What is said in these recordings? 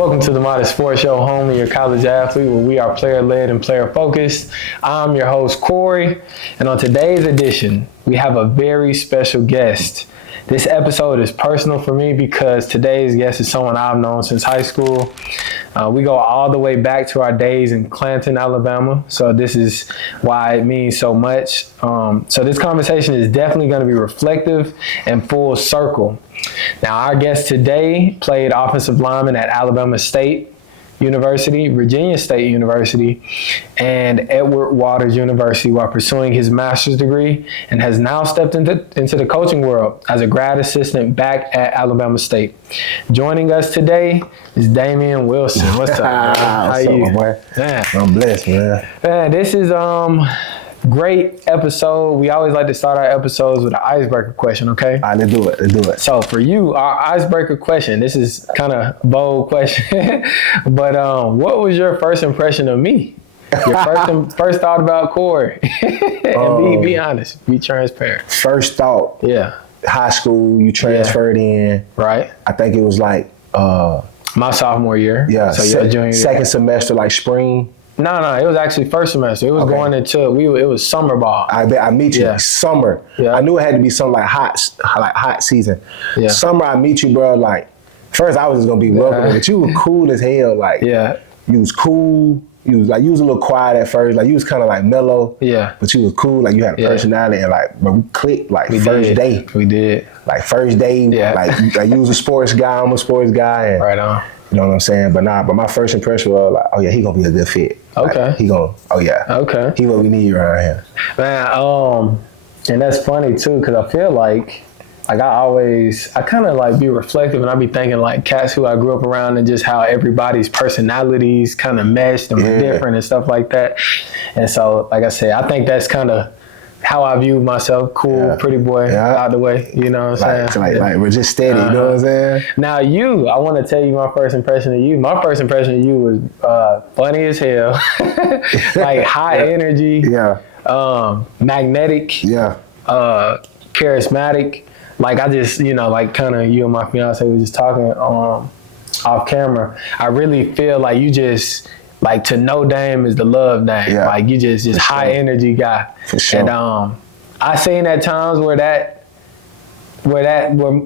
Welcome to the Modest Sports Show, home of your college athlete, where we are player-led and player-focused. I'm your host, Corey, and on today's edition, we have a very special guest. This episode is personal for me because today's guest is someone I've known since high school. We go all the way back to our days in Clanton, Alabama, so this is why it means so much. So this conversation is definitely going to be reflective and full circle. Now, our guest today played offensive lineman at Alabama State University, Virginia State University, and Edward Waters University while pursuing his master's degree, and has now stepped into the coaching world as a grad assistant back at Alabama State. Joining us today is Damian Wilson. What's up, man? How What's you? Up, my boy? Man. I'm blessed, man. Man, this is great episode. We always like to start our episodes with an icebreaker question, okay? All right, let's do it. So for you, our icebreaker question, this is kind of bold question, but what was your first impression of me? Your first thought about Corey? And be honest, be transparent. First thought, Yeah. high school, you transferred in. Right. I think it was like, My sophomore year. yeah, So your junior year. second semester, like spring. No, it was actually first semester. It was Okay. going into it was summer ball. I meet you Yeah. summer. Yeah. I knew it had to be something like hot season. Yeah. Summer, I meet you, bro. Like, first I was just gonna be welcoming, but you were cool as hell. Like, Yeah. you was cool. You was a little quiet at first. Like, you was kind of like mellow. Yeah. But you was cool. Like, you had a Yeah. personality, and like, but we clicked like We first did. day. We did. Like first day, Yeah. like you was a sports guy, I'm a sports guy, and Right on. you know what I'm saying? But my first impression was like, oh yeah, he gonna be a good fit. Okay. Like, Okay. he what we need around here. Man, and that's funny too, because I feel like I kind of like be reflective, and I be thinking like cats who I grew up around and just how everybody's personalities kind of meshed and were different and stuff like that. And so, like I said, I think that's kind of how I view myself, cool, pretty boy, out the way, you know what I'm saying? Like we're just steady, you know what I'm saying? Now I want to tell you my first impression of you. My first impression of you was funny as hell, like high energy, magnetic, charismatic. Like I just, like kind of you and my fiance were just talking off camera. I really feel like you just, like, to know Dame is the love Dame. Yeah. Like you just high energy guy. For sure. And I seen at times where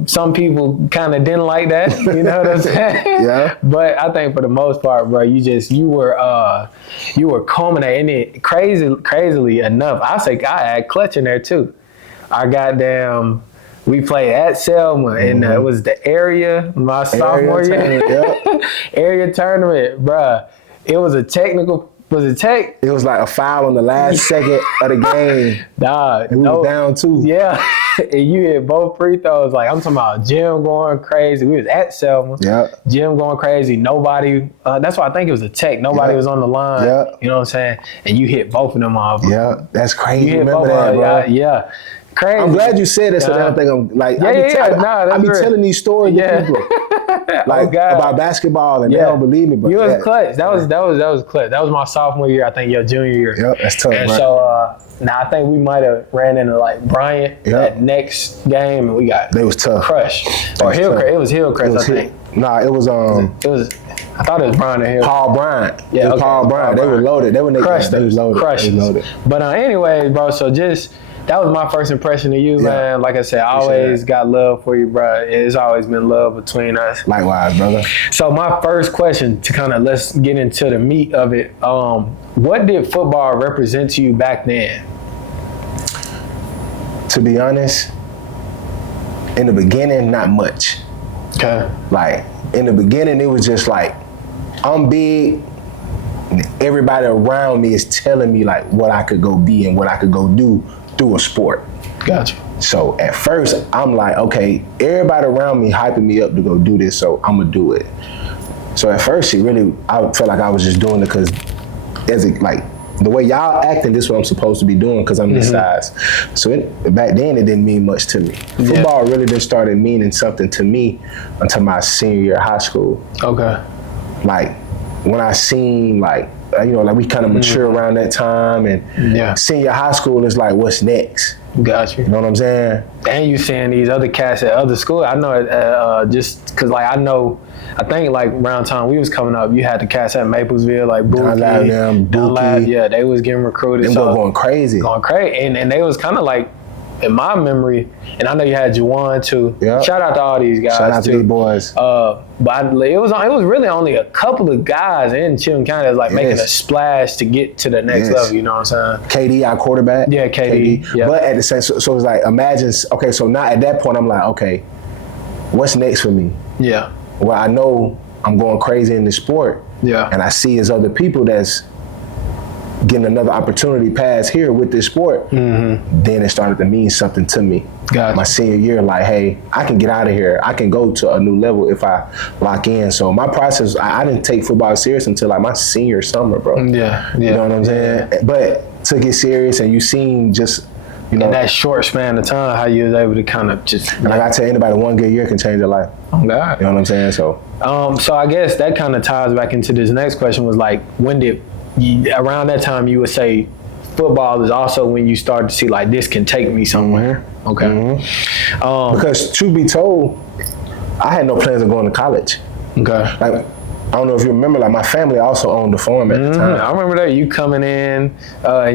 some people kind of didn't like that, you know what I'm saying? Yeah. But I think for the most part, bro, you were culminating it crazily enough. I add clutch in there too. We played at Selma, and it was the area, my sophomore year. Area tournament, bruh. It was a technical. Was it tech? It was like a foul on the last second of the game. Dog. And we was down 2. Yeah. And you hit both free throws. Like, I'm talking about Jim going crazy. We was at Selma. Yeah. Jim going crazy. Nobody, that's why I think it was a tech. Nobody was on the line. Yeah. You know what I'm saying? And you hit both of them off. Yeah. That's crazy. You hit Remember both that, bro? Yeah. Crazy. I'm glad you said that, so I don't think I'm like, I be telling these stories to people. Like about basketball, and they don't believe me. But you was clutch. That was clutch. That was my sophomore year. I think your junior year. Yep, that's tough. And right? so now I think we might have ran into like Bryant that next game, and we got they was tough. Crushed or Hillcrest. It was Hillcrest, I think. Nah, it was I thought it was Bryant and Hillcrest. Paul Bryant. Yeah, okay. Paul Bryant. They were loaded. They were crushed. They was loaded. Crushed. They was loaded. But anyways, bro. So that was my first impression of you, man. Like I said, I always got love for you, bro. It's always been love between us. Likewise, brother. So my first question, to kind of let's get into the meat of it. What did football represent to you back then? To be honest, in the beginning, not much. Okay. Like, in the beginning, it was just like, I'm big, and everybody around me is telling me like what I could go be and what I could go do through a sport. Gotcha. So at first, I'm like, okay, everybody around me hyping me up to go do this, so I'm gonna do it. So at first, I felt like I was just doing it because, the way y'all acting, this is what I'm supposed to be doing because I'm this size. So back then, it didn't mean much to me. Football really just started meaning something to me until my senior year of high school. Okay. Like, when I seen like like we kind of mature around that time, and senior high school is like, what's next? Got you. You know what I'm saying? And you seeing these other cats at other schools. I know it just because, like, I think, like, around time we was coming up, you had the cats at Maplesville, like, Dookie. Yeah, they was getting recruited. Them going crazy. And they was kind of like, in my memory, and I know you had Juwan too. Yep. Shout out to all these guys. Shout out to these boys. But it was really only a couple of guys in Chilton County that's like making a splash to get to the next level. You know what I'm saying? KD, our quarterback. Yeah, KD. Yeah. But at the same, so it's like, imagine. Okay, so now at that point, I'm like, okay, what's next for me? Yeah. Well, I know I'm going crazy in this sport. Yeah. And I see there's other people that's getting another opportunity pass here with this sport. Mm-hmm. Then it started to mean something to me. Gotcha. My senior year, like, hey, I can get out of here. I can go to a new level if I lock in. So my process, I didn't take football serious until like my senior summer, bro. Yeah. You know what I'm saying? But took it serious, and you seen just, you know, in that short span of time, how you was able to kind of just. And like I tell anybody, one good year can change your life. Oh God. You know what I'm saying? So I guess that kind of ties back into this next question, was like, around that time you would say football is also when you start to see like, this can take me somewhere. Mm-hmm. Okay. Mm-hmm. Because truth be told, I had no plans of going to college. Okay. Like, I don't know if you remember, like, my family also owned the farm at the time. I remember that, you coming in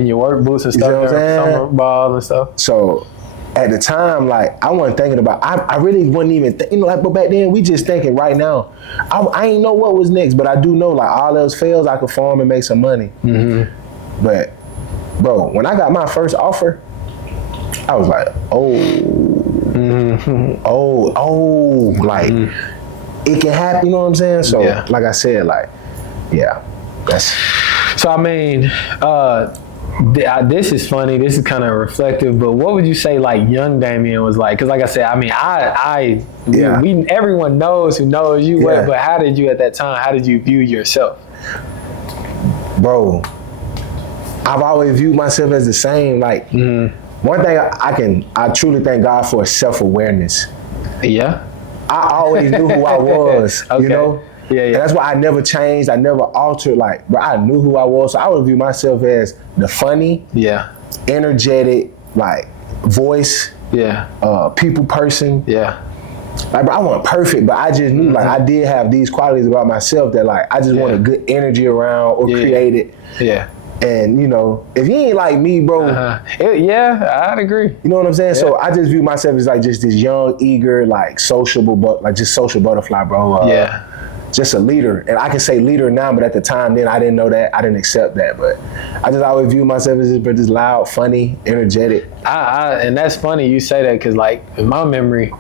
your work boots and stuff, you know what I'm saying? summer ball and stuff. So at the time, like, I wasn't thinking about, I really wasn't even, but back then we just thinking right now, I ain't know what was next, but I do know, like, all else fails, I could farm and make some money. Mm-hmm. But, bro, when I got my first offer, I was like, like, it can happen, you know what I'm saying? So, like I said, like, that's. So, I mean, this is funny. This is kind of reflective, but what would you say like young Damian was like? Because like I said, I mean, everyone knows who knows you, but how did you at that time? How did you view yourself? Bro, I've always viewed myself as the same. Like, one thing I truly thank God for is self-awareness. Yeah. I always knew who I was, you know? Yeah. And that's why I never changed. I never altered. Like, but I knew who I was. So I would view myself as the funny, energetic, like, voice, people person. Yeah. Like, bro, I wasn't perfect, but I just knew, like, I did have these qualities about myself that, like, I just wanted good energy around or create it. Yeah. And, you know, if you ain't like me, bro. I'd agree. You know what I'm saying? Yeah. So I just view myself as, like, just this young, eager, like, sociable, but like, just social butterfly, bro. Just a leader. And I can say leader now, but at the time then I didn't know that. I didn't accept that. But I just always view myself as this loud, funny, energetic. And that's funny you say that, because, like, in my memory,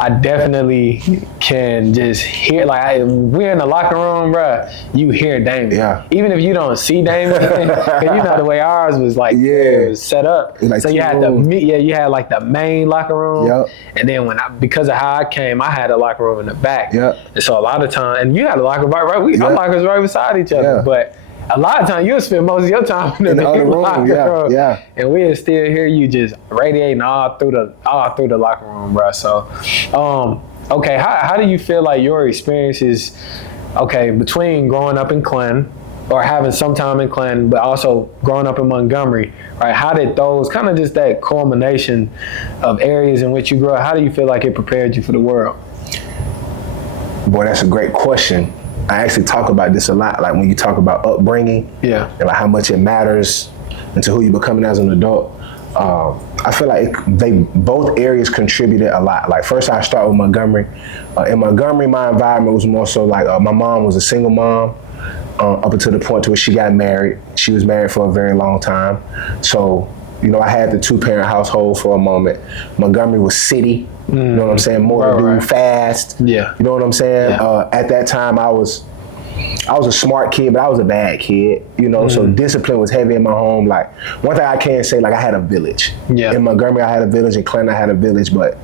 I definitely can just hear, like, we're in the locker room, bruh, you hear Damian. Yeah. Even if you don't see Damian, because you know the way ours was, like, it was set up. Like, so you had you had like the main locker room, and then because of how I came, I had a locker room in the back. And so a lot of time, and you had a locker room our lockers right beside each other, but a lot of times you'll spend most of your time in the other room, room. And we'll still hear you just radiating all through the locker room, bro. So, okay, how do you feel like your experiences, between growing up in Clanton or having some time in Clanton, but also growing up in Montgomery, right? How did those kind of just that culmination of areas in which you grew up, how do you feel like it prepared you for the world? Boy, that's a great question. I actually talk about this a lot, like when you talk about upbringing, and like how much it matters into who you're becoming as an adult. I feel like both areas contributed a lot. Like, first I start with Montgomery. In Montgomery, my environment was more so like, my mom was a single mom up until the point to where she got married. She was married for a very long time. So, you know, I had the 2-parent household for a moment. Montgomery was city. You know what I'm saying? More to do, fast. You know what I'm saying? At that time, I was a smart kid, but I was a bad kid. You know, so discipline was heavy in my home. Like, one thing I can say, like, I had a village. In Montgomery, I had a village. In Clanton, I had a village. But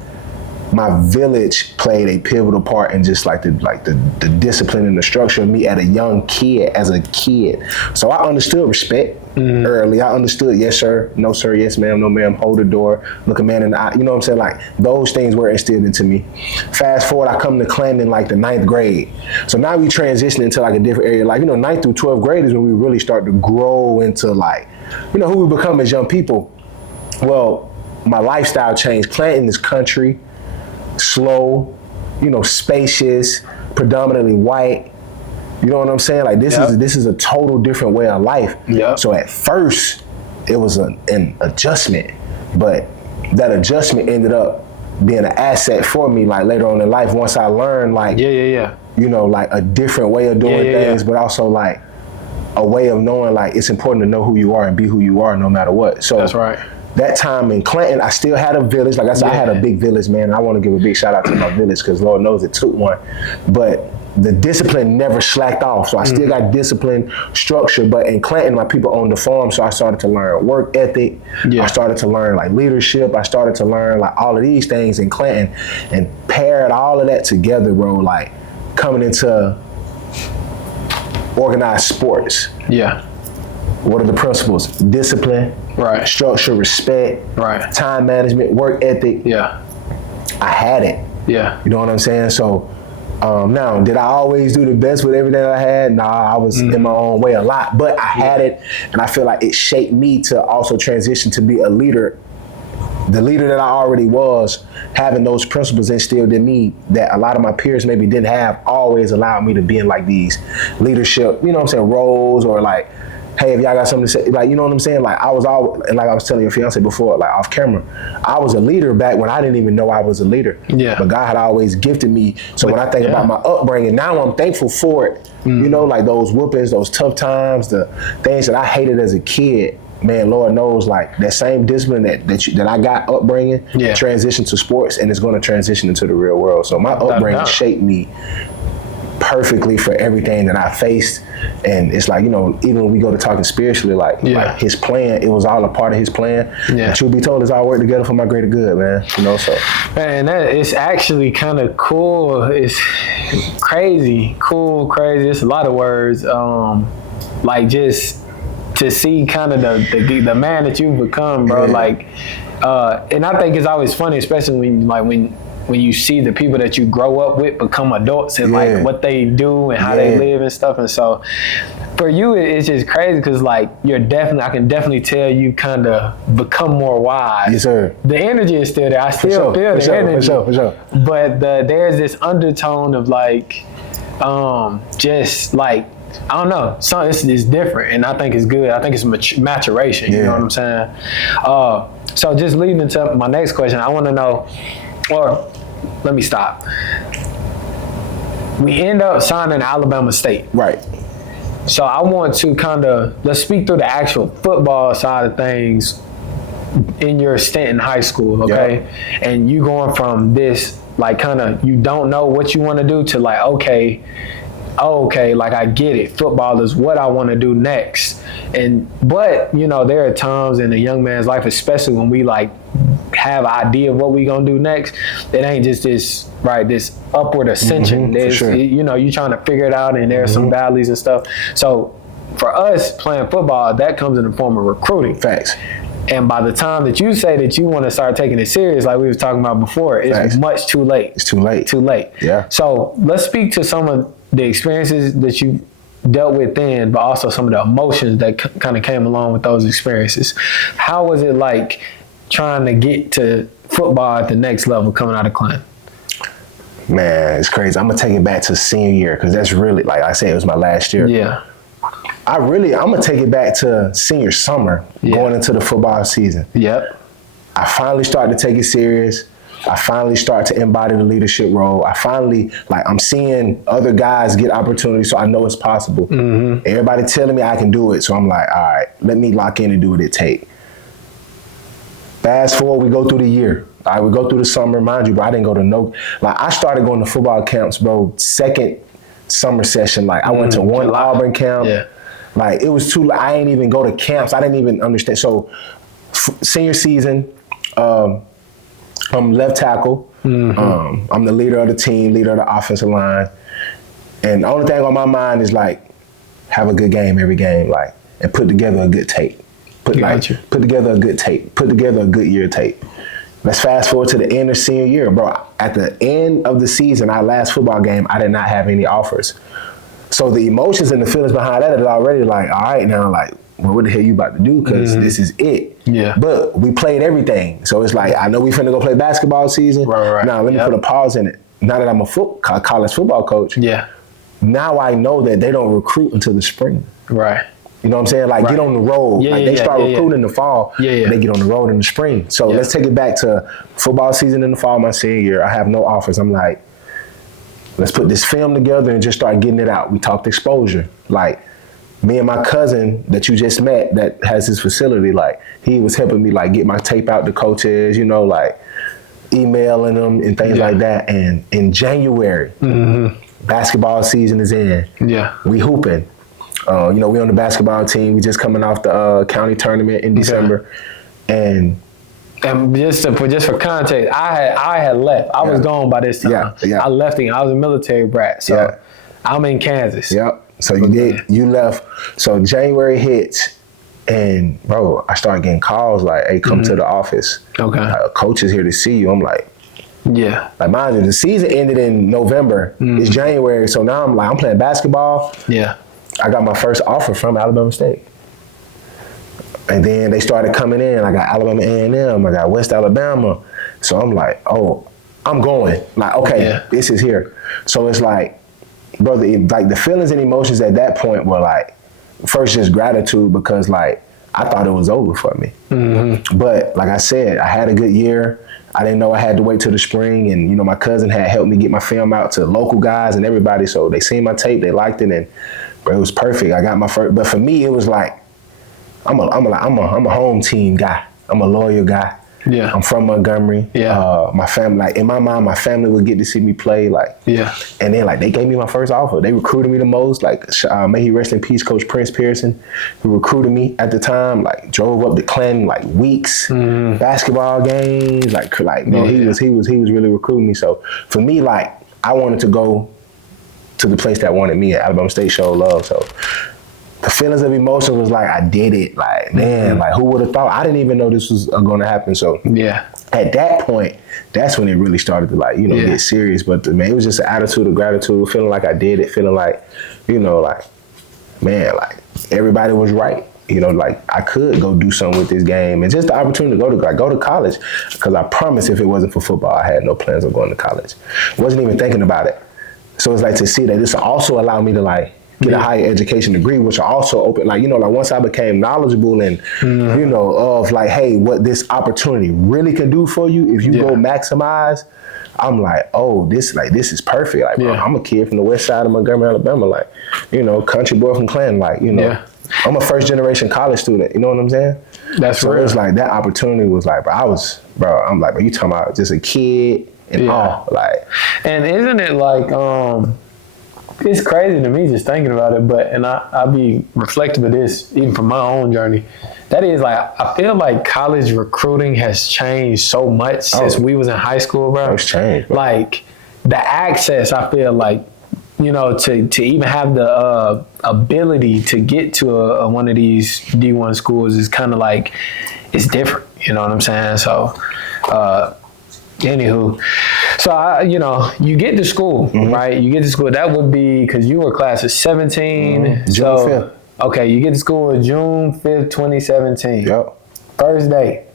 my village played a pivotal part in just like the discipline and the structure of me as a kid. So I understood respect. early. I understood, yes sir, no sir, yes ma'am, no ma'am, hold the door, look a man in the eye. You know what I'm saying? Like those things were instilled into me. Fast forward, I come to Clanton like the 9th grade. So now we transition into like a different area. Like, 9th through 12th grade is when we really start to grow into like, who we become as young people. Well, my lifestyle changed. Clanton is country, slow, spacious, predominantly white. You know what I'm saying? Like this is a total different way of life. Yep. So at first, it was an adjustment, but that adjustment ended up being an asset for me. Like later on in life, once I learned, like like a different way of doing things, but also like a way of knowing, like it's important to know who you are and be who you are, no matter what. So that's right. That time in Clanton, I still had a village. Like I said, I had a big village, man. And I want to give a big shout out to my village because Lord knows it took one. But the discipline never slacked off. So I still got discipline, structure. But in Clanton, my people owned the farm. So I started to learn work ethic. I started to learn like leadership. I started to learn like all of these things in Clanton and paired all of that together, bro. Like coming into organized sports. Yeah. What are the principles? Discipline. Right. Structure, respect, right. Time management, work ethic. Yeah. I had it. Yeah. You know what I'm saying? So now, did I always do the best with everything I had? Nah, I was in my own way a lot, but I had it, and I feel like it shaped me to also transition to be a leader. The leader that I already was, having those principles instilled in me that a lot of my peers maybe didn't have, always allowed me to be in like these leadership, roles, or like, hey, if y'all got something to say, like, you know what I'm saying? Like I was and like I was telling your fiance before, like off camera, I was a leader back when I didn't even know I was a leader. Yeah. But God had always gifted me. So when I think about my upbringing, now I'm thankful for it. Like those whoopings, those tough times, the things that I hated as a kid. Man, Lord knows, like that same discipline that I got upbringing, transitioned to sports, and it's going to transition into the real world. So my upbringing shaped me perfectly for everything that I faced. And it's like, even when we go to talking spiritually, like his plan, it was all a part of his plan. Yeah. And truth be told, it's all work together for my greater good, man. So. Man, it's actually kind of cool. It's crazy, cool, crazy. It's a lot of words. Like just to see kind of the man that you've become, bro. Yeah. Like, and I think it's always funny, especially when you see the people that you grow up with become adults and like what they do and how they live and stuff. And so for you, it's just crazy because like I can definitely tell you kind of become more wise. Yes, sir. The energy is still there. I still feel the energy. For sure. But there's this undertone of like, just like, I don't know, it's different, and I think it's good. I think it's maturation, you know what I'm saying? So just leading into my next question, I want to know, or let me stop. We end up signing Alabama State. Right. So I want to let's speak through the actual football side of things in your stint in high school, okay? Yep. And you going from this, like you don't know what you want to do to like, okay, like I get it. Football is what I want to do next. But there are times in a young man's life, especially when we like have an idea of what we gonna do next, it ain't just this upward ascension. There's, sure. You're trying to figure it out, and there's some valleys and stuff. So for us playing football, that comes in the form of recruiting. Facts. And by the time that you say that you want to start taking it serious, like we was talking about before, it's much too late. It's too late. Too late. Yeah. So let's speak to some of the experiences that you dealt with then, but also some of the emotions that kind of came along with those experiences. How was it like trying to get to football at the next level coming out of Clanton? Man, it's crazy. I'm going to take it back to senior year because that's really, like I said, it was my last year. Yeah. I'm going to take it back to senior summer, going into the football season. Yep. I finally started to take it serious. I finally start to embody the leadership role. I finally, I'm seeing other guys get opportunities, so I know it's possible. Mm-hmm. Everybody telling me I can do it, so I'm like, all right, let me lock in and do what it takes. Fast forward, we go through the year. All right, we go through the summer. Mind you, bro, I didn't go to I started going to football camps, bro, second summer session. I went to one Auburn camp. Yeah. It was too, I ain't even go to camps. I didn't even understand. So senior season, I'm left tackle. Mm-hmm. I'm the leader of the team, leader of the offensive line. And the only thing on my mind is have a good game every game. and put together a good tape. Put together a good tape. Put together a good year tape. Let's fast forward to the end of senior year, bro. At the end of the season, our last football game, I did not have any offers. So the emotions and the feelings behind that is already like, all right, now, like, well, what the hell you about to do? Because this is it. Yeah. But we played everything. So it's like, I know we finna go play basketball season. Right. Now, let me put a pause in it. Now that I'm a college football coach, now I know that they don't recruit until the spring. Right. You know what I'm saying? Like, get on the road. They start recruiting in the fall, and they get on the road in the spring. So let's take it back to football season in the fall, my senior year. I have no offers. I'm like, let's put this film together and just start getting it out. We talked exposure. Like, me and my cousin that you just met that has his facility, like, he was helping me, like, get my tape out to coaches, you know, like, emailing them and things like that. And in January, basketball season is in. Yeah. We hooping. You know, we on the basketball team. We just coming off the county tournament in December, and just for context, I had left. I was gone by this time. I left. I was a military brat, so I'm in Kansas. So you left. So January hits, and bro, I started getting calls like, "Hey, come to the office. A coach is here to see you." I'm like, like, mind you, the season ended in November. It's January, so now I'm playing basketball. I got my first offer from Alabama State. And then they started coming in. I got Alabama A&M. I got West Alabama. So I'm like, oh, I'm going. Like, okay, this is here. So it's like, brother, like the feelings and emotions at that point were like, first just gratitude because like, I thought it was over for me. But like I said, I had a good year. I didn't know I had to wait till the spring. And, you know, my cousin had helped me get my film out to local guys and everybody. So they seen my tape, they liked it, and bro, it was perfect. I got my first, but for me, it was like, I'm a home team guy. I'm a loyal guy. I'm from Montgomery. My family, like in my mind, my family would get to see me play. Like, and then like they gave me my first offer. They recruited me the most. Like, may he rest in peace, Coach Prince Pearson, who recruited me at the time. Like, drove up to Clanton like weeks, basketball games. Like, bro, he was really recruiting me. So for me, like, I wanted to go to the place that wanted me at Alabama State. Showed love. So the feelings of emotion was like, I did it. Like, man, like, who would have thought? I didn't even know this was going to happen. So at that point, that's when it really started to, like, you know, get serious. But man, it was just an attitude of gratitude, feeling like I did it, feeling like, you know, like, man, like everybody was right. You know, like I could go do something with this game, and just the opportunity to go to college. Because I promise, if it wasn't for football, I had no plans of going to college. Wasn't even thinking about it. So it's like to see that this also allowed me to like get a higher education degree, which also open, like, you know, like once I became knowledgeable and, you know, of like, hey, what this opportunity really can do for you if you go maximize, I'm like, oh, this is perfect. Like, bro, I'm a kid from the west side of Montgomery, Alabama, like, you know, country boy from Clanton, like, you know, I'm a first generation college student, you know what I'm saying? That's so real. It's like that opportunity was like, I'm like, bro, you talking about just a kid and all, like. And isn't it like, it's crazy to me just thinking about it, but, and I'll be reflective of this even from my own journey. That is like, I feel like college recruiting has changed so much since we was in high school, bro. It's changed, bro. Like the access, I feel like, you know, to even have the ability to get to one of these D1 schools is kind of like, it's different, you know what I'm saying? So, anywho, so you know, you get to school, right? You get to school. That would be because you were class of 17. June 5th. Okay, you get to school June 5th, 2017. Yep. First day.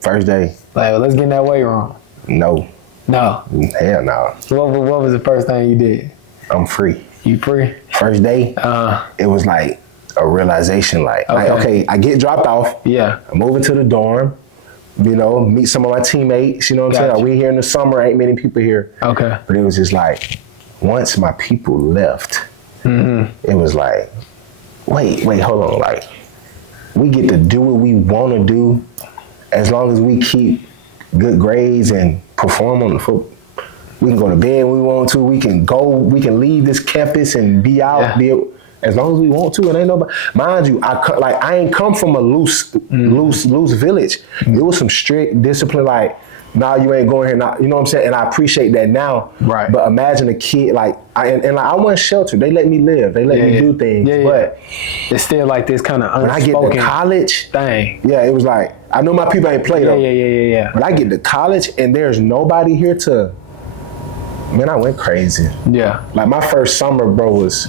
Like, well, let's get in that weight room. No. Hell no. What was the first thing you did? I'm free. You free? First day, it was like a realization, like, okay, I get dropped off. I move into the dorm. You know, meet some of my teammates, you know what I'm saying? Like, we here in the summer, ain't many people here. But it was just like, once my people left, it was like, wait, hold on. Like, we get to do what we want to do as long as we keep good grades and perform on the football. We can go to bed when we want to. We can leave this campus and be out. as long as we want to, and ain't nobody. Mind you, I ain't come from a loose village. It was some strict discipline, like, nah, you ain't going here now. You know what I'm saying? And I appreciate that now. Right. But imagine a kid, like, I wasn't sheltered. They let me live. They let me do things. But it's still like this kind of unspoken when I get to college thing. Yeah, it was like, I know my people ain't play though. Yeah. But I get to college and there's nobody here to, man, I went crazy. Yeah. Like my first summer, bro, was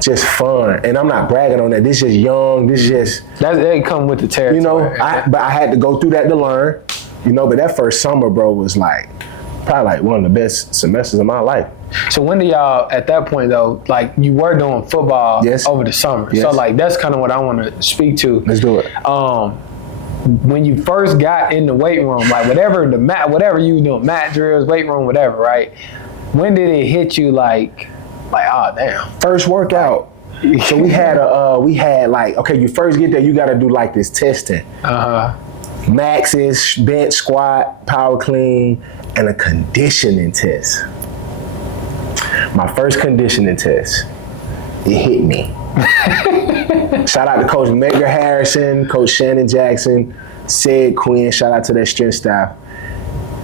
just fun. And I'm not bragging on that. This is young. This is just. They come with the territory. You know, but I had to go through that to learn. You know, but that first summer, bro, was like, probably like one of the best semesters of my life. So when do y'all, at that point though, like you were doing football over the summer. Yes. So like, that's kind of what I want to speak to. Let's do it. When you first got in the weight room, like whatever you was doing, mat drills, weight room, whatever, right? When did it hit you like, oh damn. First workout. So we had like, okay, you first get there, you got to do like this testing. Maxes, bench, squat, power clean, and a conditioning test. My first conditioning test, it hit me. Shout out to Coach Medgar Harrison, Coach Shannon Jackson, Sid Quinn, shout out to that strength staff.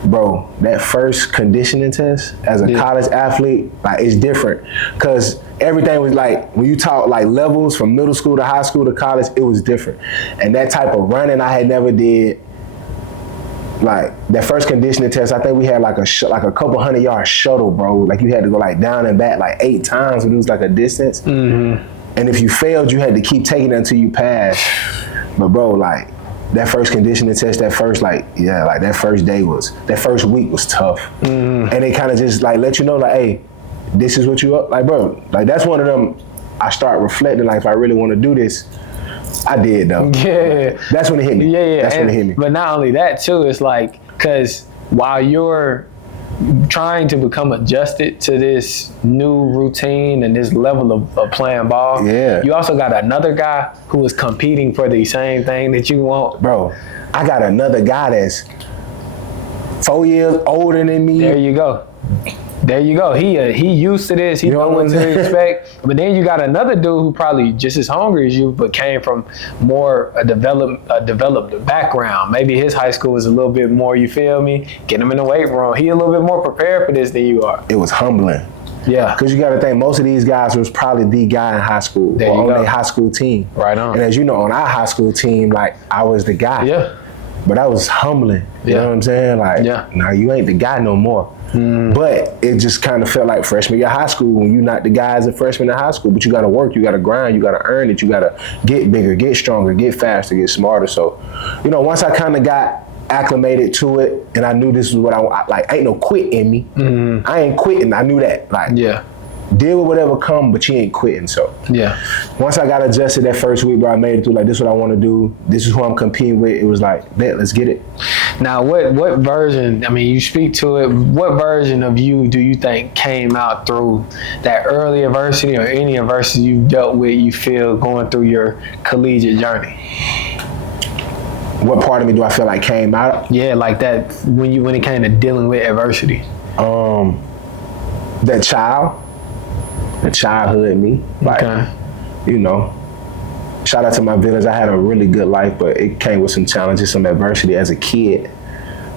Bro, that first conditioning test as a college athlete, like it's different. Cause everything was like, when you talk like levels from middle school to high school to college, it was different. And that type of running I had never did. Like that first conditioning test, I think we had like a couple 100-yard shuttle, bro. Like you had to go like down and back like 8 times when it was like a distance. And if you failed, you had to keep taking it until you passed. But bro, like that first conditioning test, that first that first week was tough. And they kind of just like let you know like, hey, this is what you up. Like bro, like that's one of them, I start reflecting like if I really want to do this, I did though. Yeah. That's when it hit me. Yeah. That's when it hit me. But not only that too, it's like, cause while you're trying to become adjusted to this new routine and this level of playing ball, you also got another guy who is competing for the same thing that you want. Bro, I got another guy that's 4 years older than me. There you go. He used to this. He knows what to expect. But then you got another dude who probably just as hungry as you, but came from more a developed background. Maybe his high school was a little bit more. You feel me? Get him in the weight room. He a little bit more prepared for this than you are. It was humbling. Yeah. Because you got to think most of these guys was probably the guy in high school or on their high school team. Right on. And as you know, on our high school team, like I was the guy. Yeah. But that was humbling. You know what I'm saying? Like, now you ain't the guy no more. But it just kind of felt like freshman year of high school when you're not the guy as a freshman in high school, but you got to work, you got to grind, you got to earn it, you got to get bigger, get stronger, get faster, get smarter. So, you know, once I kind of got acclimated to it and I knew this was what I like, ain't no quit in me. I ain't quitting. I knew that. Like, deal with whatever come, but you ain't quitting. So once I got adjusted that first week, bro, I made it through like, this is what I want to do. This is who I'm competing with. It was like, bet, let's get it. Now, what version, I mean, you speak to it, what version of you do you think came out through that early adversity or any adversity you've dealt with, you feel going through your collegiate journey? What part of me do I feel like came out? Yeah, like that when it came to dealing with adversity. The childhood me. Like, you know, shout out to my village. I had a really good life, but it came with some challenges, some adversity as a kid.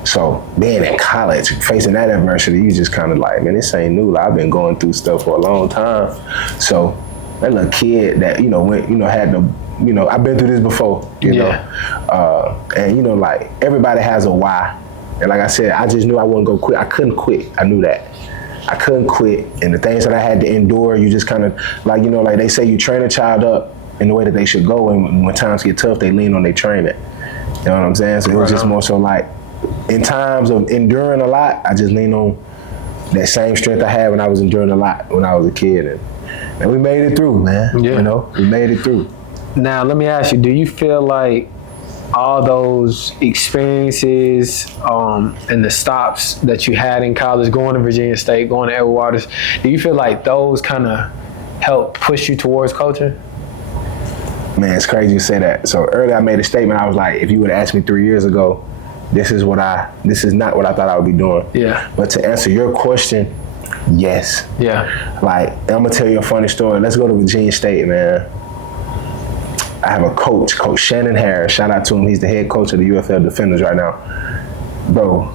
So being in college, facing that adversity, you just kind of like, man, this ain't new. Like, I've been going through stuff for a long time. So that little kid that, you know, went, you know, had to, you know, I've been through this before, you know. And, you know, like, everybody has a why. And like I said, I just knew I wasn't gonna quit. I couldn't quit. I knew that. I couldn't quit. And the things that I had to endure, you just kind of, like, you know, like they say you train a child up in the way that they should go. And when times get tough, they lean on their training. You know what I'm saying? So it was just more so like, in times of enduring a lot, I just lean on that same strength I had when I was enduring a lot when I was a kid. And we made it through, man. You know, we made it through. Now, let me ask you, do you feel like all those experiences and the stops that you had in college, going to Virginia State, going to Edward Waters, do you feel like those kind of help push you towards coaching? Man, it's crazy you say that. So earlier I made a statement. I was like, if you would have asked me 3 years ago, this is not what I thought I would be doing. Yeah. But to answer your question, Yes. Yeah. Like, I'm gonna tell you a funny story. Let's go to Virginia State, man. I have a coach, Coach Shannon Harris. Shout out to him. He's the head coach of the UFL Defenders right now. Bro,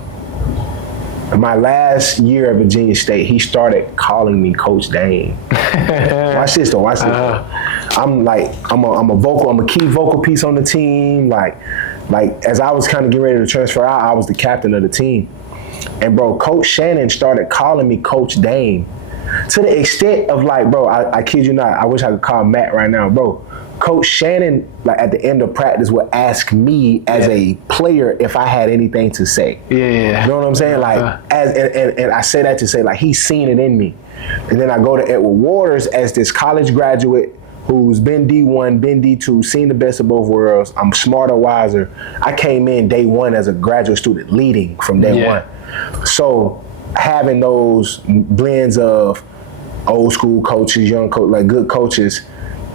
my last year at Virginia State, he started calling me Coach Dame. Watch this though. Watch this. I'm a key vocal piece on the team. Like as I was kind of getting ready to transfer out, I was the captain of the team. And bro, Coach Shannon started calling me Coach Dame, to the extent of like, bro, I kid you not, I wish I could call Matt right now, bro. Coach Shannon, like at the end of practice, would ask me as a player if I had anything to say. Yeah. You know what I'm saying? Like, and I say that to say like he's seen it in me. And then I go to Edward Waters as this college graduate who's been D1, been D2, seen the best of both worlds. I'm smarter, wiser. I came in day one as a graduate student, leading from day one. So having those blends of old school coaches, young coach, like good coaches,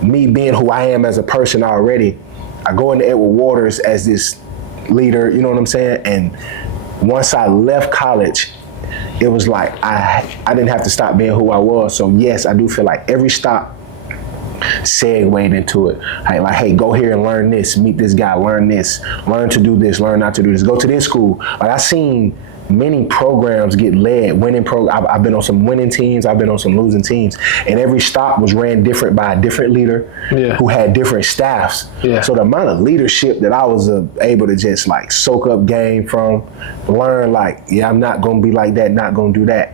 me being who I am as a person already, I go into Edward Waters as this leader, you know what I'm saying? And once I left college, it was like I didn't have to stop being who I was. So yes, I do feel like every stop segued into it. Like, hey, go here and learn this, meet this guy, learn this, learn to do this, learn not to do this, go to this school. Like I seen many programs get led, winning I've been on some winning teams, I've been on some losing teams, and every stop was ran different by a different leader who had different staffs. So the amount of leadership that I was able to just like soak up game from, learn like, yeah, I'm not gonna be like that, not gonna do that.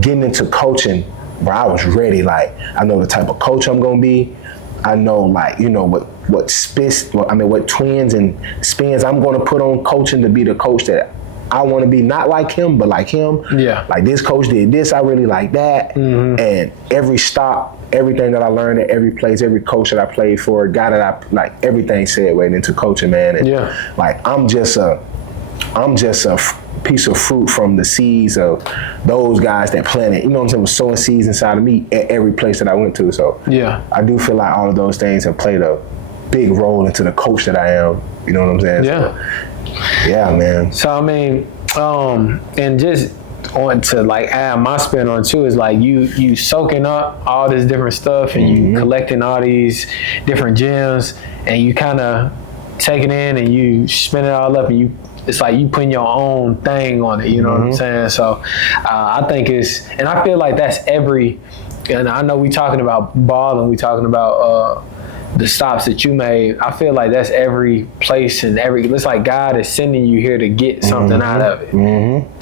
Getting into coaching, bro, I was ready. Like, I know the type of coach I'm gonna be. I know, like, you know, what twins and spins I'm gonna put on coaching to be the coach that I want to be, not like him, but like him. Yeah. Like this coach did this, I really like that. And every stop, everything that I learned at every place, every coach that I played for, guy that I like, everything segued into coaching, man. And like I'm just a piece of fruit from the seeds of those guys that planted, you know what I'm saying, was sowing seeds inside of me at every place that I went to. So I do feel like all of those things have played a big role into the coach that I am. You know what I'm saying? Yeah, man. So I mean, and just on to like add my spin on too is like you soaking up all this different stuff and you collecting all these different gems and you kind of take it in and you spin it all up and it's like you putting your own thing on it. You know what I'm saying? So I think and I feel like that's and I know we talking about ball and we talking about the stops that you made. I feel like that's every place and it's like God is sending you here to get something out of it,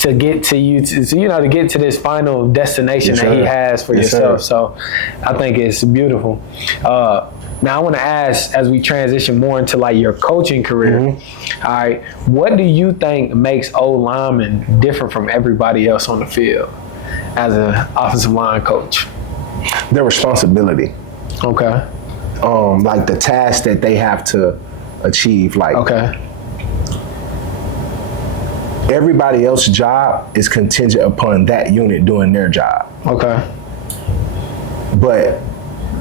to get to you, to get to this final destination that He has for yourself. So I think it's beautiful. Now I want to ask, as we transition more into like your coaching career, all right, what do you think makes O-lineman different from everybody else on the field as an offensive line coach? Their responsibility. Okay. Like the task that they have to achieve. Like, everybody else's job is contingent upon that unit doing their job. Okay. But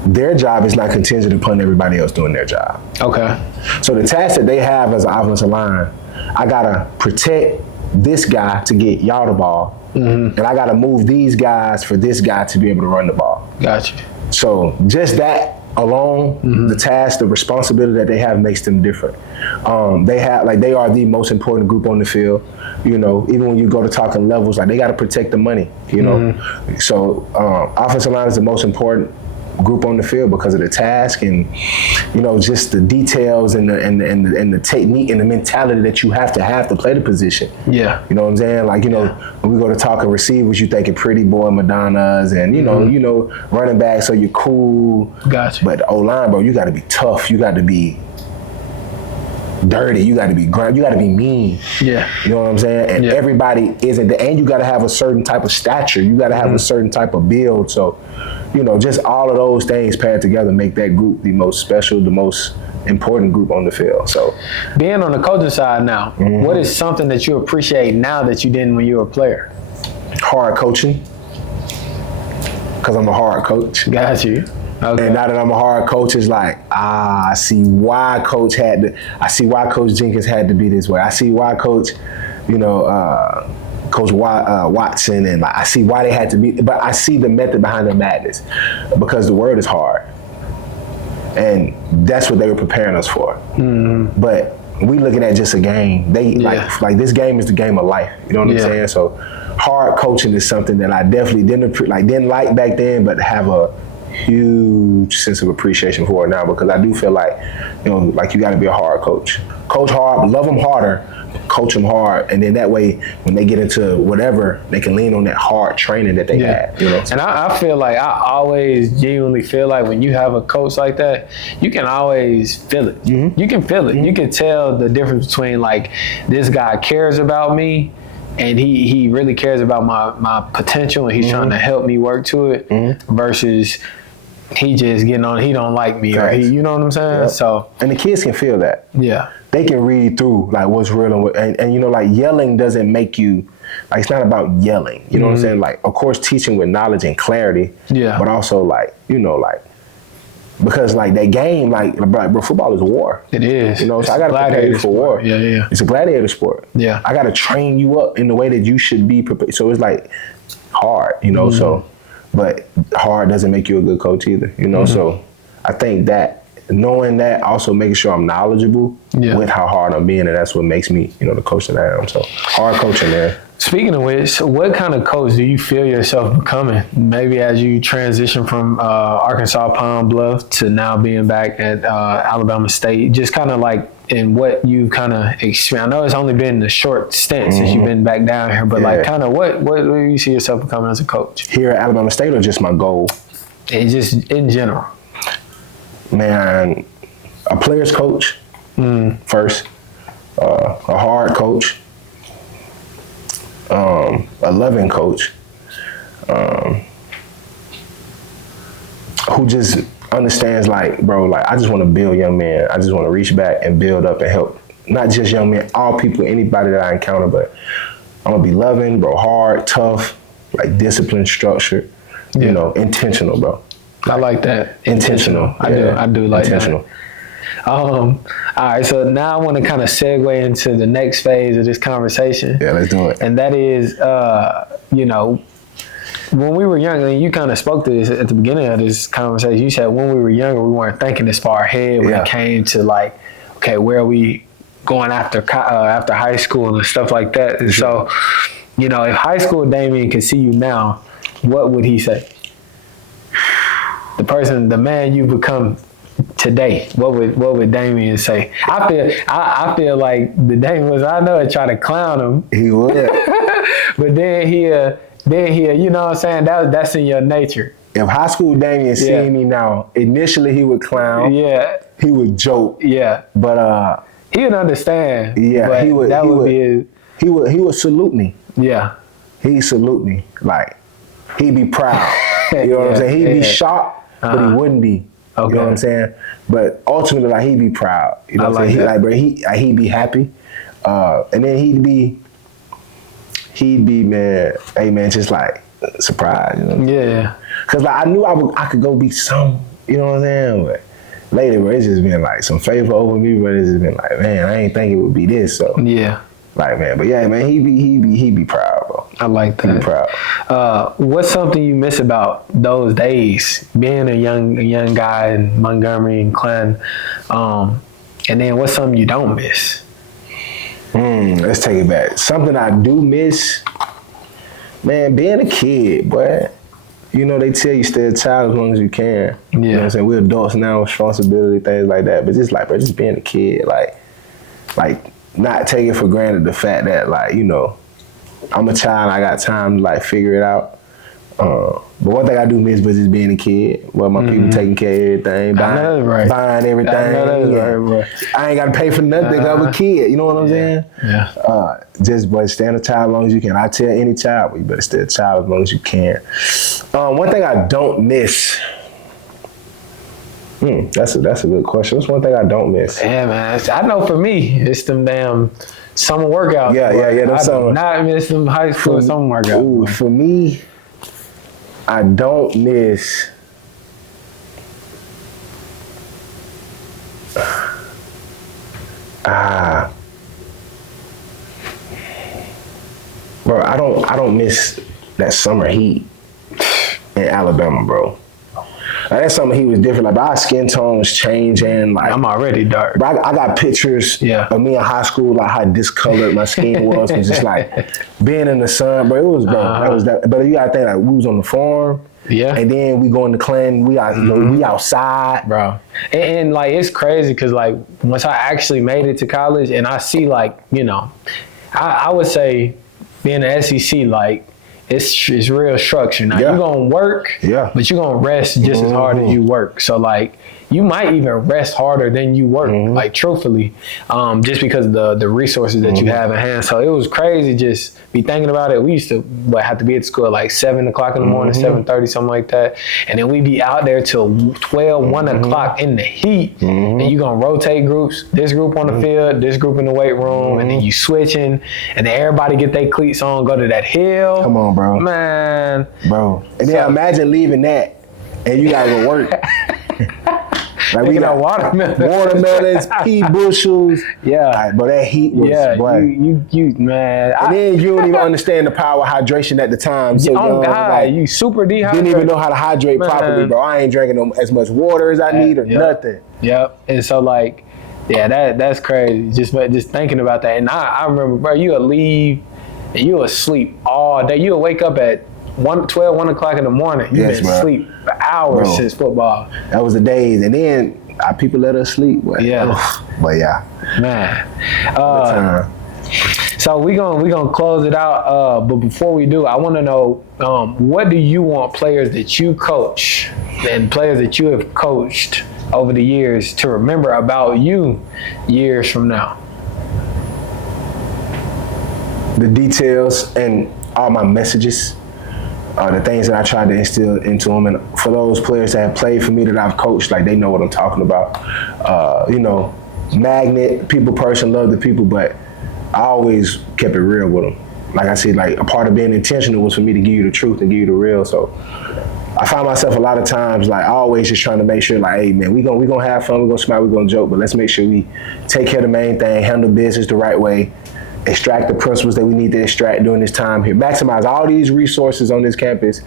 their job is not contingent upon everybody else doing their job. Okay. So the task that they have as an offensive line, I gotta protect this guy to get y'all the ball, and I gotta move these guys for this guy to be able to run the ball. Gotcha. So just that alone, the task, the responsibility that they have makes them different. They are the most important group on the field. You know, even when you go to talking levels, like they got to protect the money. You know, so offensive line is the most important group on the field because of the task and, you know, just the details and the technique and the mentality that you have to play the position. Yeah. You know what I'm saying? Like, you know, when we go to talking receivers, you thinking pretty boy Madonnas and, you know, running back, so you're cool. Gotcha. But the O-line, bro, you got to be tough. You got to be dirty. You got to be grind. You got to be mean. Yeah. You know what I'm saying? And everybody isn't. And you got to have a certain type of stature. You got to have a certain type of build. So, you know, just all of those things paired together make that group the most special, the most important group on the field. So, being on the coaching side now, what is something that you appreciate now that you didn't when you were a player? Hard coaching. Because I'm a hard coach. Got you. Okay. And now that I'm a hard coach, it's like, I see why Coach Jenkins had to be this way. I see why Coach, Coach Watson, and like, I see why they had to be, but I see the method behind the madness because the word is hard, and that's what they were preparing us for. Mm-hmm. But we looking at just a game. They like this game is the game of life. You know what I'm saying? So hard coaching is something that I definitely didn't like back then, but have a huge sense of appreciation for it now, because I do feel like, you know, like you got to be a hard coach. Coach hard, love them harder, coach them hard, and then that way when they get into whatever, they can lean on that hard training that they had. You know? And I feel like I always genuinely feel like when you have a coach like that, you can always feel it. Mm-hmm. You can feel it. Mm-hmm. You can tell the difference between like this guy cares about me and he really cares about my potential and he's trying to help me work to it versus he just getting on, he don't like me, or you know what I'm saying? Yep. So, and the kids can feel that. Yeah. They can read through like what's real and you know, like yelling doesn't make you, like it's not about yelling. You know what I'm saying? Like, of course, teaching with knowledge and clarity. Yeah. But also like, you know, like, because like that game, like, bro, football is a war. It is. You know, so I got to prepare you for war. Yeah, yeah. It's a gladiator sport. Yeah. I got to train you up in the way that you should be prepared. So it's like hard, you know, so. But hard doesn't make you a good coach either, you know? So I think that knowing that, also making sure I'm knowledgeable with how hard I'm being, and that's what makes me, you know, the coach that I am. So hard coaching, man. Speaking of which, what kind of coach do you feel yourself becoming? Maybe as you transition from Arkansas Pine Bluff to now being back at Alabama State, just kind of like in what you kind of experienced. I know it's only been a short stint since you've been back down here, but like kind of what do you see yourself becoming as a coach? Here at Alabama State, or just my goal? It's just in general. Man, a player's coach first, a hard coach, a loving coach, who just understands like, bro, like I just want to build young men. I just want to reach back and build up and help, not just young men, all people, anybody that I encounter, but I'm gonna be loving, bro, hard, tough, like disciplined, structured, you know, intentional, bro. I like that. Intentional. I do like intentional. That. All right, so now I want to kind of segue into the next phase of this conversation. Yeah, let's do it. And that is, you know, when we were younger, and you kind of spoke to this at the beginning of this conversation, you said when we were younger, we weren't thinking this far ahead when it came to like, okay, where are we going after high school and stuff like that. And so, you know, if high school Damian can see you now, what would he say? The man you become today, what would Damian say? I feel like the Damian was, I know, try to clown him. He would. But then he'll, you know what I'm saying? That's in your nature. If high school Damian seeing me now, initially he would clown. Yeah. He would joke. Yeah. But he would understand. Yeah. But he would salute me. Yeah. He'd salute me. Like, he'd be proud. You know what I'm saying? He'd be shocked, but he wouldn't be. Okay. You know what I'm saying? But ultimately, like, he'd be proud. You know what I'm saying? He'd be happy. And then he'd be, man, hey man, just like surprised. You know? Yeah. Cause like I knew I could go be some, you know what I'm saying? But later, bro, it's just been like some favor over me, but it's just been like, man, I ain't think it would be this. So yeah. Like, man, but yeah, man, he'd be proud, bro. I like that. He'd be proud. What's something you miss about those days, being a young guy in Montgomery and Clanton? And then what's something you don't miss? Let's take it back. Something I do miss, man, being a kid, boy. You know, they tell you stay a child as long as you can. Yeah. You know what I'm saying? We're adults now, responsibility, things like that. But just like, bro, just being a kid, like not taking for granted the fact that, like, you know, I'm a child, I got time to like figure it out. But one thing I do miss was just being a kid, where my people taking care of everything, buying everything. I ain't got to pay for nothing. I'm a kid. You know what I'm saying? Yeah. Just stay a child as long as you can. I tell any child, you better stay a child as long as you can. One thing I don't miss. That's a good question. What's one thing I don't miss? Yeah, man. I know for me, it's them damn summer workouts. Yeah. I do not miss them high school summer workouts. Ooh, for me, I don't miss. Bro, I don't miss that summer heat in Alabama, bro. Like, that summer heat was different. Like, our skin tone was changing. Like, I'm already dark. Bro, I got pictures of me in high school, like how discolored my skin was, and just like being in the sun, bro. It was, bro. That was that. But you gotta think, like, we was on the farm. Yeah. And then we going to Clanton, we outside. Bro. And like, it's crazy because like once I actually made it to college and I see like, you know, I would say being an SEC, like it's real structure. Now you're going to work, but you're going to rest just as hard as you work. So like, you might even rest harder than you work, like truthfully, just because of the resources that you have in hand. So it was crazy just be thinking about it. We used to have to be at school at like 7 o'clock in the morning, 7:30, something like that. And then we'd be out there till 12, 1 o'clock in the heat. And you're going to rotate groups, this group on the field, this group in the weight room, and then you switching, and then everybody get their cleats on, go to that hill. Come on, bro. Man. Bro. And then imagine leaving that and you got to go work. Like, we got watermelons, pea bushels. Yeah. Like, but that heat was, you man. And then you don't even understand the power of hydration at the time. So you super dehydrated. Didn't even know how to hydrate properly, bro. I ain't drinking as much water as I need or nothing. Yep. And so like, that's crazy. Just thinking about that. And I remember, bro, you would leave and you would sleep all day. You would wake up at 1 o'clock in the morning. You've been asleep for hours since football. That was the days. And then people let us sleep. But, Man. So we gonna close it out. But before we do, I want to know what do you want players that you coach and players that you have coached over the years to remember about you years from now? The details and all my messages. The things that I tried to instill into them, and for those players that have played for me that I've coached, like they know what I'm talking about. You know, magnet, people person, love the people, but I always kept it real with them. Like I said, like a part of being intentional was for me to give you the truth and give you the real. So I find myself a lot of times like always just trying to make sure like, hey man, we gonna have fun, we gonna smile, we gonna joke, but let's make sure we take care of the main thing, handle business the right way, extract the principles that we need to extract during this time here, maximize all these resources on this campus,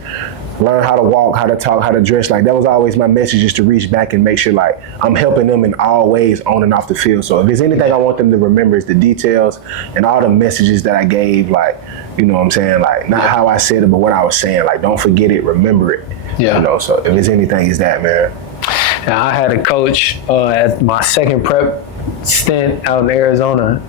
learn how to walk, how to talk, how to dress. Like that was always my message, is to reach back and make sure like I'm helping them in all ways on and off the field. So if there's anything I want them to remember, is the details and all the messages that I gave, like, you know what I'm saying? Like not how I said it, but what I was saying. Like don't forget it, remember it. Yeah. You know, so if there's anything, it's that, man. And I had a coach at my second prep stint out in Arizona.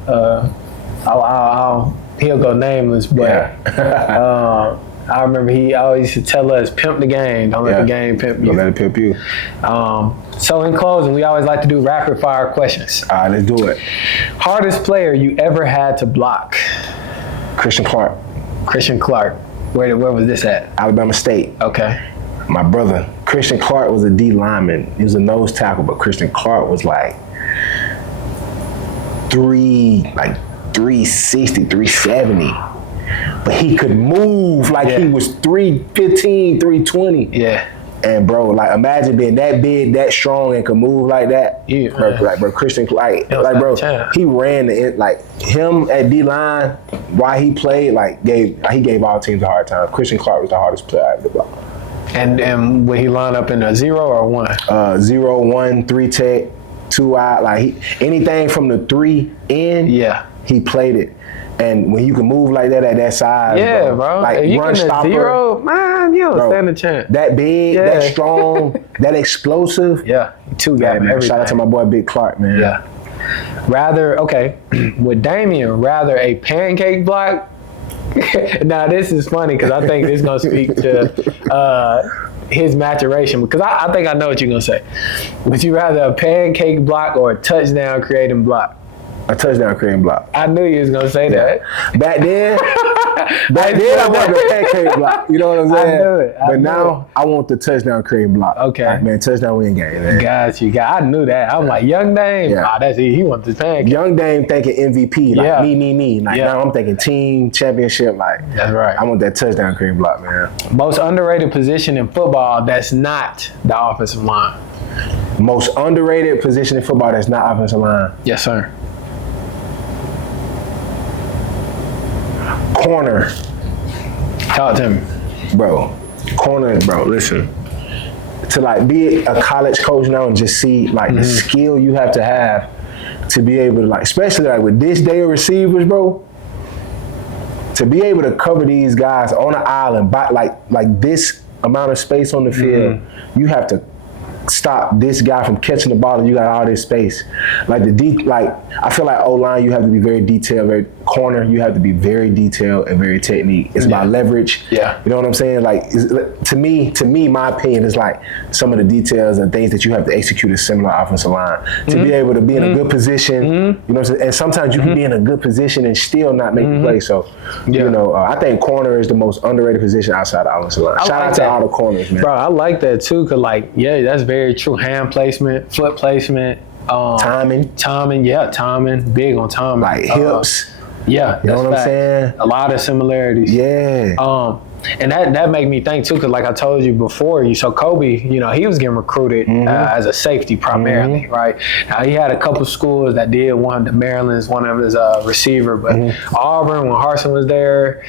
He'll go nameless, but I remember he always used to tell us, pimp the game, don't let the game pimp you. Don't let it pimp you. So in closing, we always like to do rapid fire questions. All right, let's do it. Hardest player you ever had to block? Christian Clark. Christian Clark. Where was this at? Alabama State. Okay. My brother, Christian Clark, was a D lineman. He was a nose tackle, but Christian Clark was like 360, 370. But he could move like he was 315, 320. Yeah. And bro, like imagine being that big, that strong, and could move like that. Yeah. Bro, Christian, like bro, he ran like him at D line while he played, he gave all teams a hard time. Christian Clark was the hardest player I ever blocked. And would he line up in a 0 or 1? 0, 1, 3 tech, 2 out, like anything from the 3 in. Yeah. He played it. And when you can move like that at that size, bro. Like if you run stopper, 0, man, you don't stand a chance. That big, that strong, that explosive. Yeah, two guys. Shout out to my boy Big Clark, man. Yeah. Would Damian rather a pancake block? Now this is funny because I think this is gonna speak to his maturation, because I think I know what you're gonna say. Would you rather a pancake block or a touchdown creating block? A touchdown creating block. I knew you was gonna say that. Back then I wanted the pancake block. You know what I'm saying? I knew it. But now I want the touchdown creating block. Okay. Like, man, touchdown win game, man. Got you. I knew that. I'm like, Young Dame. Yeah. That's he wants the pancake. Young Dame thinking MVP. Like me. Like now I'm thinking team championship. Like that's right. I want that touchdown creating block, man. Most underrated position in football that's not the offensive line. Most underrated position in football that's not offensive line. Yes, sir. corner, Talk to me. bro. Corner, bro. Listen, to like be a college coach now and just see like the skill you have to be able to like, especially like with this day of receivers, bro. To be able to cover these guys on an island by like this amount of space on the field, you have to stop this guy from catching the ball and you got all this space. Like I feel like O-line, you have to be very detailed, very corner, you have to be very detailed and very technique. It's about leverage. Yeah. You know what I'm saying? Like to me, my opinion is like some of the details and things that you have to execute a similar offensive line. To be able to be in a good position, you know what I'm saying? And sometimes you can be in a good position and still not make the play. So, you know, I think corner is the most underrated position outside the offensive line. Shout out to all the corners, man. Bro, I like that too, cause like, yeah, that's very true. Hand placement, foot placement, timing, big on timing. Like hips. Yeah, you know what I'm saying? A lot of similarities. Yeah. And that made me think too, because like I told you before, so Kobe, you know, he was getting recruited as a safety primarily, right? Now he had a couple schools that did want the Maryland's one of his receiver, but Auburn when Harsin was there,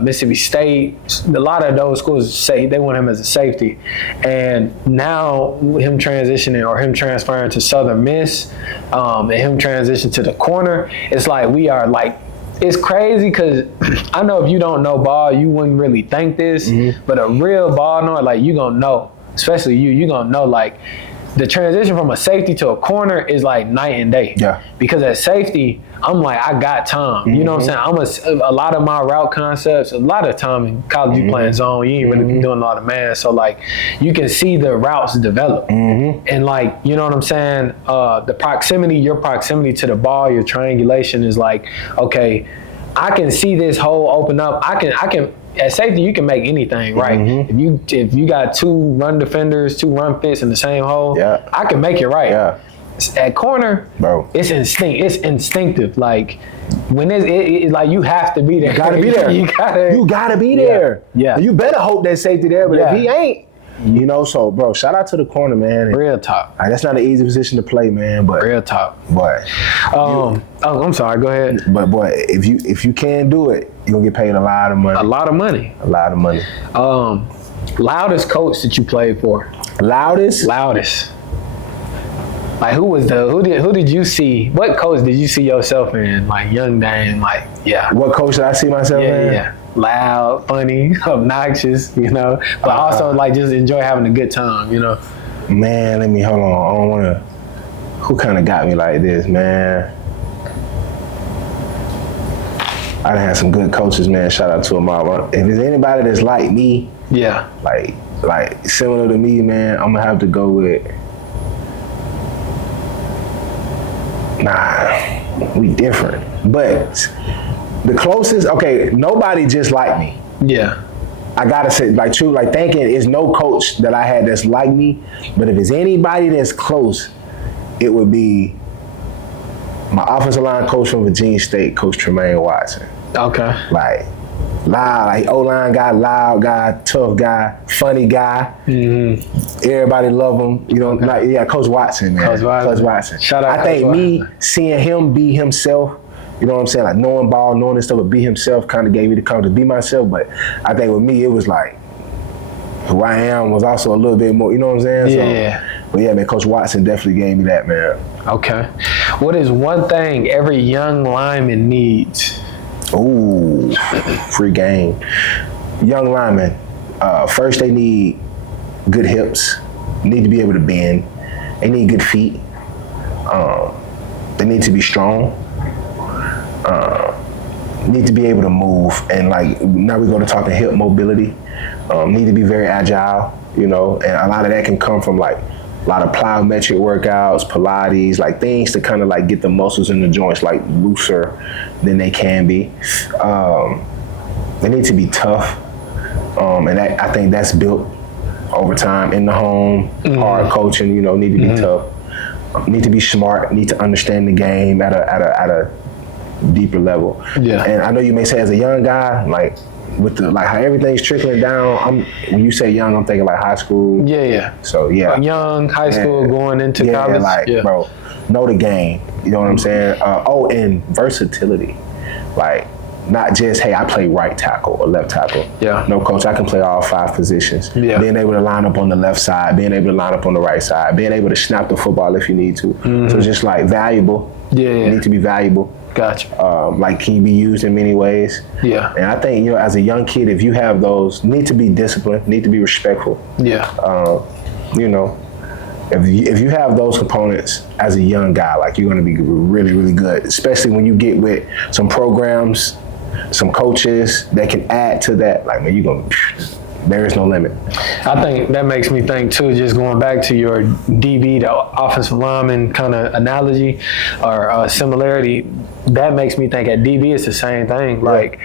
Mississippi State, a lot of those schools say they want him as a safety, and now him transferring to Southern Miss, and him transition to the corner, it's like we are like. It's crazy because I know if you don't know ball, you wouldn't really think this, but a real ball knower, like you gonna know, especially you gonna know like the transition from a safety to a corner is like night and day. Yeah. Because at safety, I'm like, I got time. You know what I'm saying? A lot of my route concepts, a lot of time in college you playing zone, you ain't really doing a lot of man. So like you can see the routes develop. And like, you know what I'm saying? Your proximity to the ball, your triangulation is like, okay, I can see this hole open up. I can at safety, you can make anything, right? If you got two run defenders, two run fits in the same hole, I can make it right. Yeah. At corner, bro, it's instinctive. Like when it's like you have to be there. You gotta be there. you gotta be there. Yeah. And you better hope that safety there, but if he ain't, you know. So, bro, shout out to the corner, man. Real talk. That's not an easy position to play, man. But real talk. But I'm sorry. Go ahead. But boy, if you can do it, you're gonna get paid a lot of money. A lot of money. Loudest coach that you played for. Loudest. Like who did you see? What coach did you see yourself in? Like young Dan, like What coach did I see myself in? Yeah. Loud, funny, obnoxious, you know, but also like just enjoy having a good time, you know. Man, hold on. I don't wanna. Who kind of got me like this, man? I done had some good coaches, man. Shout out to them all. If there's anybody that's like me, like similar to me, man, I'm gonna have to go with. Nah, we different. But the closest, nobody just like me. Yeah. I gotta say, like true, like thinking is no coach that I had that's like me, but if it's anybody that's close, it would be my offensive line coach from Virginia State, Coach Tremaine Watson. Okay. Like loud, like O-line guy, loud guy, tough guy, funny guy. Everybody love him. You know, Coach Watson, man. Coach Watson. Shout out. I think me seeing him be himself, you know what I'm saying? Like knowing ball, knowing this stuff, but be himself kind of gave me the confidence to be myself. But I think with me, it was like who I am was also a little bit more, you know what I'm saying? Yeah. But yeah, man, Coach Watson definitely gave me that, man. Okay. What is one thing every young lineman needs? Ooh, free game. Young linemen, first they need good hips, need to be able to bend, they need good feet, they need to be strong, need to be able to move, and like now we go to talking hip mobility, need to be very agile, you know, and a lot of that can come from like a lot of plyometric workouts, Pilates, like things to kind of like get the muscles in the joints like looser than they can be. They need to be tough, and I think that's built over time in the home. Hard coaching, you know, need to be tough, need to be smart, need to understand the game at a deeper level. Yeah. And I know you may say as a young guy, like with the like how everything's trickling down. When you say young, I'm thinking like high school. Yeah. So yeah. Young, high school, going into college. Bro, know the game. You know what I'm saying? And versatility. Like Not just, hey, I play right tackle or left tackle. Yeah. No, coach, I can play all 5 positions. Yeah. Being able to line up on the left side, being able to line up on the right side, being able to snap the football if you need to. So just like valuable. Yeah. You need to be valuable. Gotcha. Like, can you be used in many ways? Yeah. And I think, as a young kid, if you have those, need to be disciplined, need to be respectful. Yeah. If you have those components as a young guy, like, you're going to be really, really good, especially when you get with some programs, some coaches that can add to that. Like, man, there is no limit. I think that makes me think too, just going back to your DB, the offensive lineman kind of analogy or similarity, that makes me think at DB it's the same thing. Like,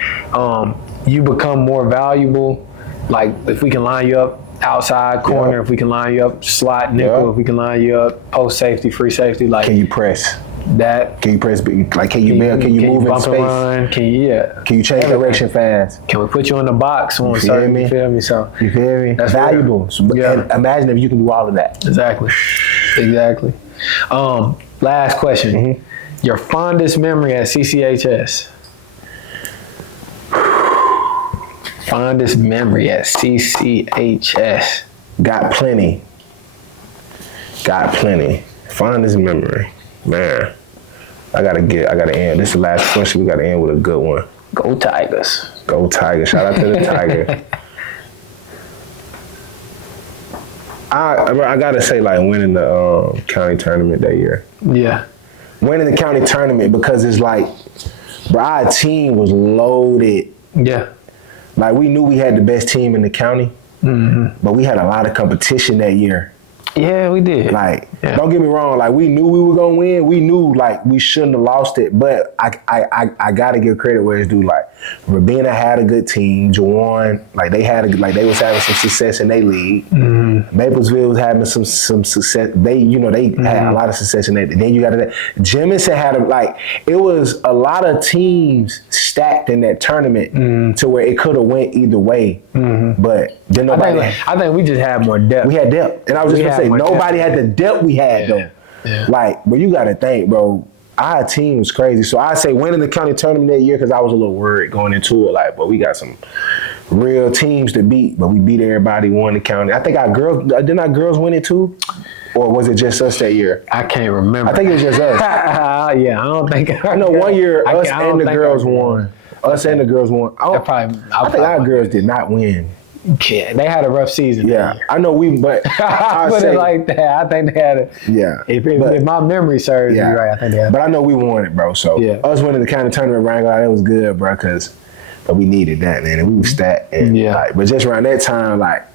you become more valuable. Like, if we can line you up outside corner, if we can line you up slot nickel, if we can line you up post safety, free safety, like, can you press? That can you press? Like, can you move in space? Line? Can you change direction fast? Can we put you in the box on certain? You feel me? So you feel me? That's valuable. So, imagine if you can do all of that. Exactly. Last question. Your fondest memory at CCHS? Fondest memory at CCHS? Got plenty. Fondest memory, man. I gotta end. This is the last question. We gotta end with a good one. Go Tigers. Go Tigers. Shout out to the Tigers. I gotta say, like, winning the county tournament that year. Yeah. Winning the county tournament, because it's like, bro, our team was loaded. Yeah. Like, we knew we had the best team in the county, but we had a lot of competition that year. Yeah, we did. Like, don't get me wrong. Like, we knew we were gonna win. We knew, like, we shouldn't have lost it. But I gotta give credit where it's due. Like, Rabina had a good team. Jawan, like, they was having some success in their league. Maplesville was having some success. They had a lot of success in that. Then you got that. Jemison had it was a lot of teams stacked in that tournament to where it could have went either way. But then nobody. I think we just had more depth. We had depth, and I was just gonna say nobody had the depth we had though. Yeah. Like, but you got to think, bro. Our team was crazy. So I say winning the county tournament that year, because I was a little worried going into it. Like, but we got some real teams to beat, but we beat everybody. Won the county. I think didn't our girls win it too, or was it just us that year? I can't remember. I think it was just us. Yeah, I don't think. I know one year us and the girls won. Us and the girls won. I think our girls did not win. Yeah, they had a rough season. Yeah, I know but I put it like that. I think they had it. Yeah. If my memory serves me right, I think they had it. But I know we won it, bro. So us winning the county tournament, that was good, bro, because we needed that, man. And we were stacked. And, but just around that time, like,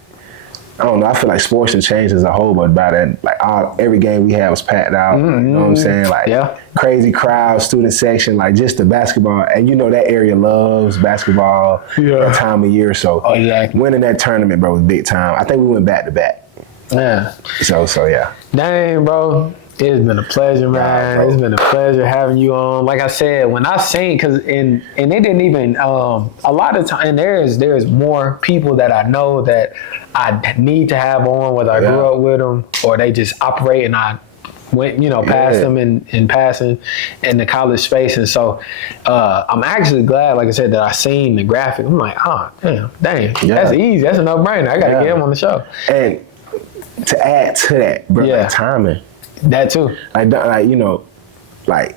I don't know, I feel like sports have changed as a whole, but by that, like, every game we had was packed out. You know what I'm saying? Like, crazy crowd, student section, like, just the basketball. And you know that area loves basketball that time of year. So winning that tournament, bro, was big time. I think we went back to back. Yeah. So yeah. Dang, bro. It's been a pleasure, man. It's been a pleasure having you on. Like I said, when I seen, and they didn't even, a lot of time, there's more people that I know that I need to have on, whether I grew up with them or they just operate and I went, past them in passing in the college space. And so I'm actually glad, like I said, that I seen the graphic. I'm like, dang, that's easy. That's a no-brainer. I got to get him on the show. And to add to that, bro, like timing. That too. Like,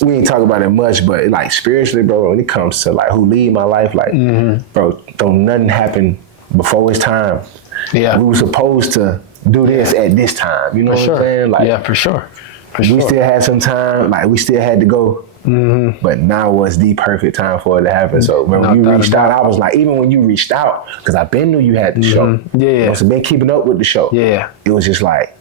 we ain't talk about it much, but like spiritually, bro, when it comes to like who lead my life, like, bro, don't nothing happen before it's time. Yeah. We were supposed to do this at this time. You know what I'm saying? Like, for sure. We still had some time, like we still had to go. But now was the perfect time for it to happen. So when you reached out, I was like, even when you reached out, because I been knew you had the show. Yeah. So been keeping up with the show. Yeah. It was just like,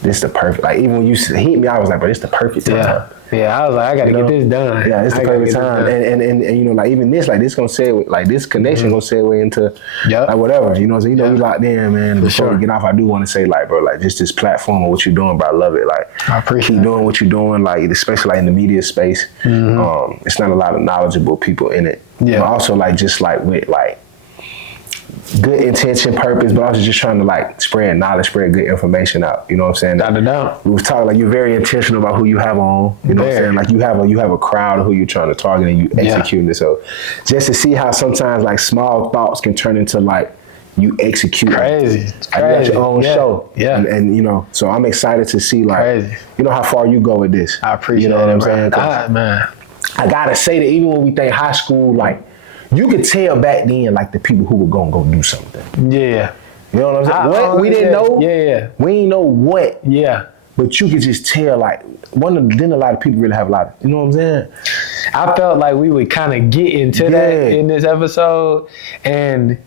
this the perfect, like, even when you hit me, I was like, bro, this the perfect time. Yeah, I was like, I gotta get this done. Yeah, it's the perfect time. And like, even this gonna segue, like, this connection gonna segue into like whatever, so we locked in, man. Before we get off, I do want to say, like, bro, like, just this platform and what you're doing, bro, I love it. Like, I appreciate keep doing what you're doing, like, especially like in the media space. It's not a lot of knowledgeable people in it. Yeah. But also, like, just like with like good intention, purpose, but also just trying to like spread knowledge, spread good information out. You know what I'm saying? Not a doubt. We was talking like you're very intentional about who you have on. You know what I'm saying? Like you have a crowd of who you're trying to target and you executing it. So just to see how sometimes like small thoughts can turn into like you execute. Crazy. Like, you got your own show. Yeah. And you know, so I'm excited to see like Crazy. you know how far you go with this. I appreciate you know what I'm it, saying? Man. I gotta say that even when we think high school, like you could tell back then like the people who were gonna go do something. Yeah. You know what I'm saying? What we didn't know. Yeah. We didn't know what. Yeah. But you could just tell like didn't a lot of people really have a lot of, you know what I'm saying? I felt like we would kind of get into that in this episode, and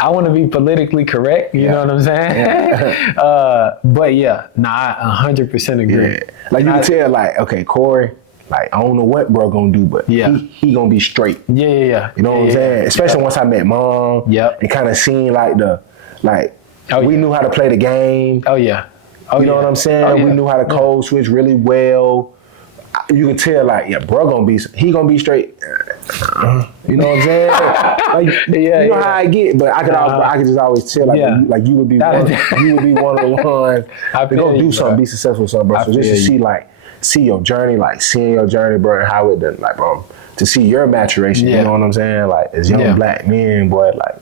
I want to be politically correct, you know what I'm saying? Yeah. But yeah, I 100% agree. Yeah. Like you can tell like, okay, Corey, like I don't know what bro gonna do, but he gonna be straight. Yeah. You know what I'm saying? Especially once I met mom and kind of seen like we knew how to play the game. Oh yeah. You know what I'm saying? We knew how to code switch really well. You can tell like, bro he gonna be straight. You know what I'm saying? Like, you know how I get, but I could just always tell like you would be one of the ones to go do something, be successful, something, bro. So just to see your journey, like seeing your journey, bro, and how it done, like, bro, to see your maturation. You know what I'm saying? Like as young black men, boy, like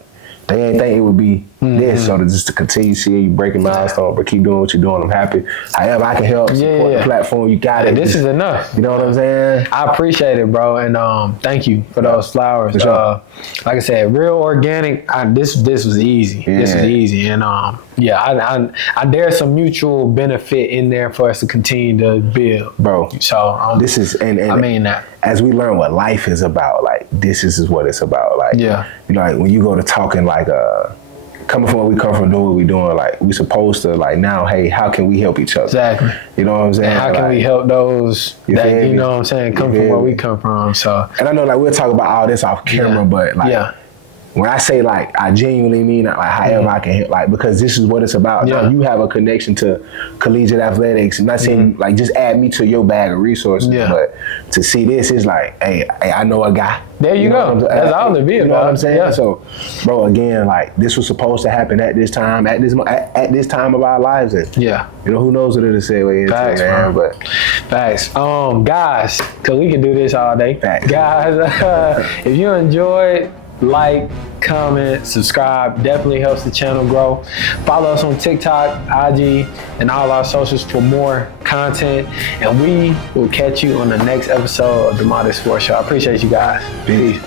they ain't think it would be this. So just to continue seeing you breaking milestones, but keep doing what you're doing. I'm happy. However I can help support the platform, you got it. This is enough. You know what I'm saying? I appreciate it, bro, and thank you for those flowers. Sure. Like I said, real organic. This was easy. This was easy, and I there's some mutual benefit in there for us to continue to build, bro. So this is and I mean that as we learn what life is about, like this is what it's about. Like you know, like when you go to talking like coming from where we come from, doing what we doing, like we supposed to like now, hey, how can we help each other? Exactly. You know what I'm saying? And how can we help those that, you know what I'm saying, come from where we come from? So and I know like we'll talk about all this off camera, but like when I say like I genuinely mean like however I can help, like because this is what it's about. Now you have a connection to collegiate athletics. I'm not saying like just add me to your bag of resources, but to see this is like, hey, I know a guy. There you go. That's all it be about. You know what I'm saying? Yeah. So, bro, again, like this was supposed to happen at this time, at this time of our lives. And, you know, who knows what it'll say way into, Facts, man. But facts. Guys, because we can do this all day. Facts. Guys, if you enjoyed, like, comment, subscribe. Definitely helps the channel grow. Follow us on TikTok, IG, and all our socials for more content. And we will catch you on the next episode of the Modest Sports Show. I appreciate you guys. Peace.